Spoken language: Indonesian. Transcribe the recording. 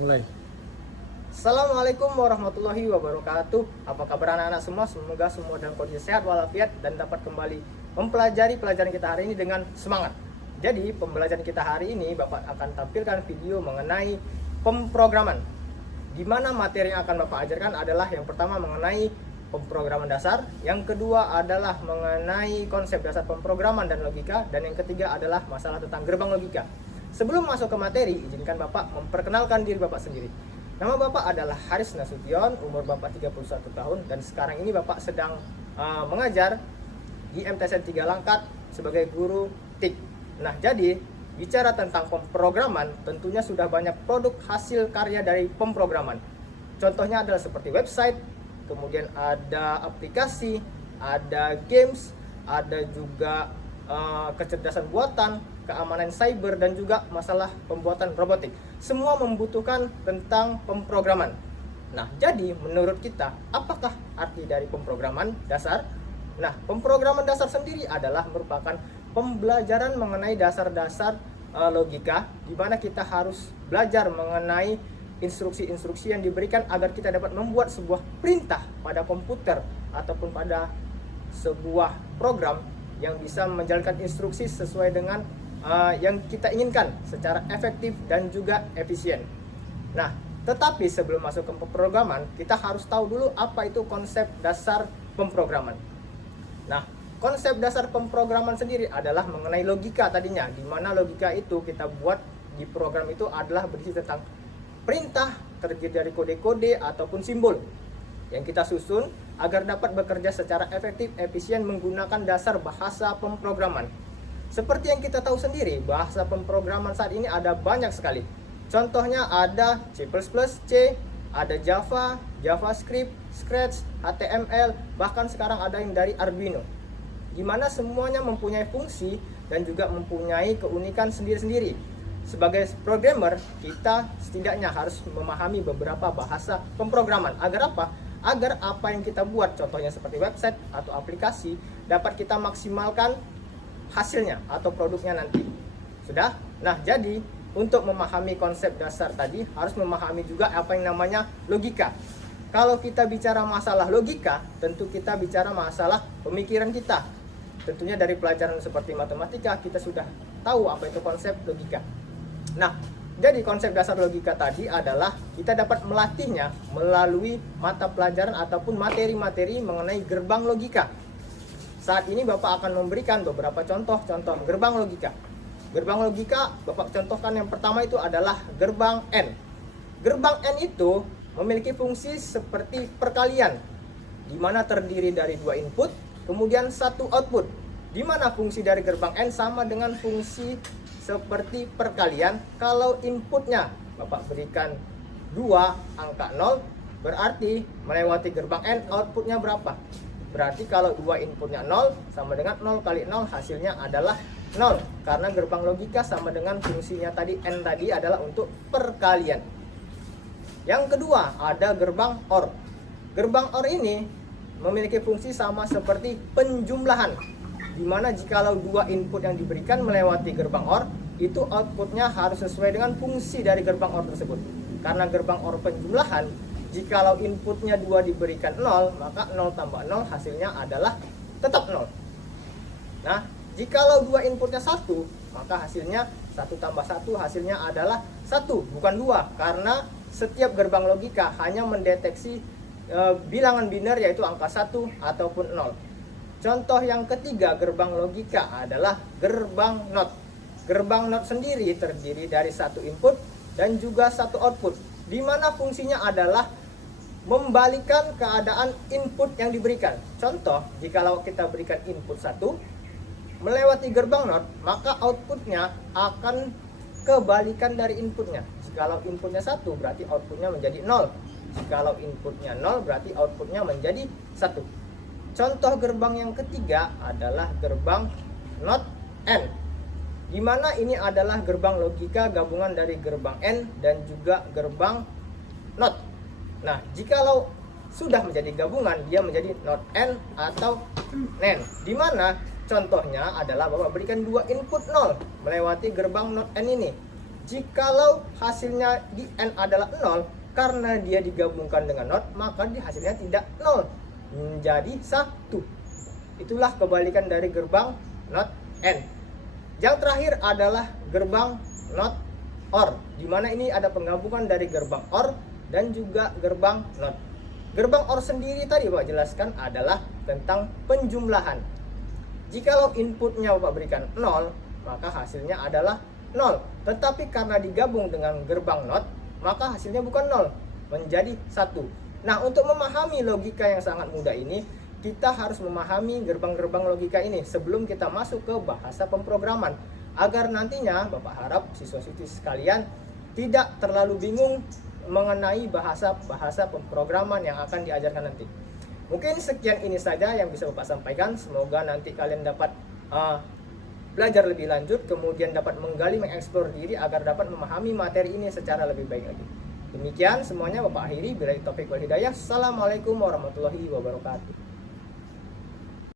mulai. Assalamualaikum warahmatullahi wabarakatuh. Apa kabar anak-anak semua? Semoga semua dalam kondisi sehat walafiat dan dapat kembali mempelajari pelajaran kita hari ini dengan semangat. Jadi pembelajaran kita hari ini Bapak akan tampilkan video mengenai pemrograman. Di mana materi yang akan Bapak ajarkan adalah yang pertama mengenai pemrograman dasar, yang kedua adalah mengenai konsep dasar pemrograman dan logika, dan yang ketiga adalah masalah tentang gerbang logika. Sebelum masuk ke materi, izinkan Bapak memperkenalkan diri Bapak sendiri. Nama Bapak adalah Haris Nasution, umur Bapak 31 tahun, dan sekarang ini Bapak sedang mengajar di MTSN 3 Langkat sebagai guru TIK. Nah, jadi bicara tentang pemrograman, tentunya sudah banyak produk hasil karya dari pemrograman. Contohnya adalah seperti website, kemudian ada aplikasi, ada games, ada juga kecerdasan buatan, keamanan cyber, dan juga masalah pembuatan robotik. Semua membutuhkan tentang pemrograman. Nah, jadi menurut kita, apakah arti dari pemrograman dasar? Nah, pemrograman dasar sendiri adalah merupakan pembelajaran mengenai dasar-dasar logika, di mana kita harus belajar mengenai instruksi-instruksi yang diberikan agar kita dapat membuat sebuah perintah pada komputer ataupun pada sebuah program yang bisa menjalankan instruksi sesuai dengan yang kita inginkan secara efektif dan juga efisien. Nah, tetapi sebelum masuk ke pemrograman, kita harus tahu dulu apa itu konsep dasar pemrograman. Nah, konsep dasar pemrograman sendiri adalah mengenai logika tadinya, di mana logika itu kita buat di program itu adalah berisi tentang perintah terdiri dari kode-kode ataupun simbol yang kita susun agar dapat bekerja secara efektif, efisien menggunakan dasar bahasa pemrograman. Seperti yang kita tahu sendiri, bahasa pemrograman saat ini ada banyak sekali. Contohnya ada C++, C, ada Java, JavaScript, Scratch, HTML, bahkan sekarang ada yang dari Arduino. Di mana semuanya mempunyai fungsi dan juga mempunyai keunikan sendiri-sendiri. Sebagai programmer, kita setidaknya harus memahami beberapa bahasa pemrograman. Agar apa? Agar apa yang kita buat, contohnya seperti website atau aplikasi, dapat kita maksimalkan hasilnya atau produknya nanti. Sudah? Nah, jadi untuk memahami konsep dasar tadi, harus memahami juga apa yang namanya logika. Kalau kita bicara masalah logika, tentu kita bicara masalah pemikiran kita. Tentunya dari pelajaran seperti matematika, kita sudah tahu apa itu konsep logika. Nah, jadi konsep dasar logika tadi adalah kita dapat melatihnya melalui mata pelajaran ataupun materi-materi mengenai gerbang logika. Saat ini Bapak akan memberikan beberapa contoh-contoh gerbang logika. Gerbang logika Bapak contohkan yang pertama itu adalah gerbang AND. Gerbang AND itu memiliki fungsi seperti perkalian, di mana terdiri dari dua input, kemudian satu output. Di mana fungsi dari gerbang AND sama dengan fungsi seperti perkalian. Kalau inputnya Bapak berikan 2 angka 0, berarti melewati gerbang AND outputnya berapa? Berarti kalau 2 inputnya 0 sama dengan 0 kali 0 hasilnya adalah 0. Karena gerbang logika sama dengan fungsinya tadi AND tadi adalah untuk perkalian. Yang kedua ada gerbang OR. Gerbang OR ini memiliki fungsi sama seperti penjumlahan, di mana jikalau 2 input yang diberikan melewati gerbang OR, itu outputnya harus sesuai dengan fungsi dari gerbang OR tersebut. Karena gerbang OR penjumlahan, jikalau inputnya 2 diberikan 0, maka 0 tambah 0 hasilnya adalah tetap 0. Nah, jikalau 2 inputnya 1, maka hasilnya 1 tambah 1 hasilnya adalah 1, bukan 2. Karena setiap gerbang logika hanya mendeteksi bilangan biner, yaitu angka 1 ataupun 0. Contoh yang ketiga gerbang logika adalah gerbang NOT. Gerbang NOT sendiri terdiri dari satu input dan juga satu output, di mana fungsinya adalah membalikan keadaan input yang diberikan. Contoh, jikalau kita berikan input 1 melewati gerbang NOT, maka outputnya akan kebalikan dari inputnya. Jikalau inputnya 1 berarti outputnya menjadi 0. Jikalau inputnya 0 berarti outputnya menjadi 1. Contoh gerbang yang ketiga adalah gerbang NOT AND, di mana ini adalah gerbang logika gabungan dari gerbang AND dan juga gerbang NOT. Nah, jikalau sudah menjadi gabungan, dia menjadi NOT AND atau NAND, di mana contohnya adalah Bapak berikan 2 input 0 melewati gerbang NOT AND ini. Jikalau hasilnya di N adalah 0, karena dia digabungkan dengan not, maka di hasilnya tidak 0, menjadi 1. Itulah kebalikan dari gerbang not N. Yang terakhir adalah gerbang not OR, di mana ini ada penggabungan dari gerbang OR dan juga gerbang not. Gerbang OR sendiri tadi Bapak jelaskan adalah tentang penjumlahan. Jikalau inputnya Bapak berikan 0, maka hasilnya adalah 0. Tetapi karena digabung dengan gerbang not, maka hasilnya bukan 0, menjadi 1. Nah, untuk memahami logika yang sangat mudah ini, kita harus memahami gerbang-gerbang logika ini sebelum kita masuk ke bahasa pemrograman, agar nantinya Bapak harap siswa-siswi sekalian tidak terlalu bingung mengenai bahasa-bahasa pemrograman yang akan diajarkan nanti. Mungkin sekian ini saja yang bisa Bapak sampaikan. Semoga nanti kalian dapat belajar lebih lanjut, kemudian dapat menggali, mengeksplor diri agar dapat memahami materi ini secara lebih baik lagi. Demikian semuanya Bapak akhiri. Billahi taufiq wal hidayah. Assalamualaikum warahmatullahi wabarakatuh.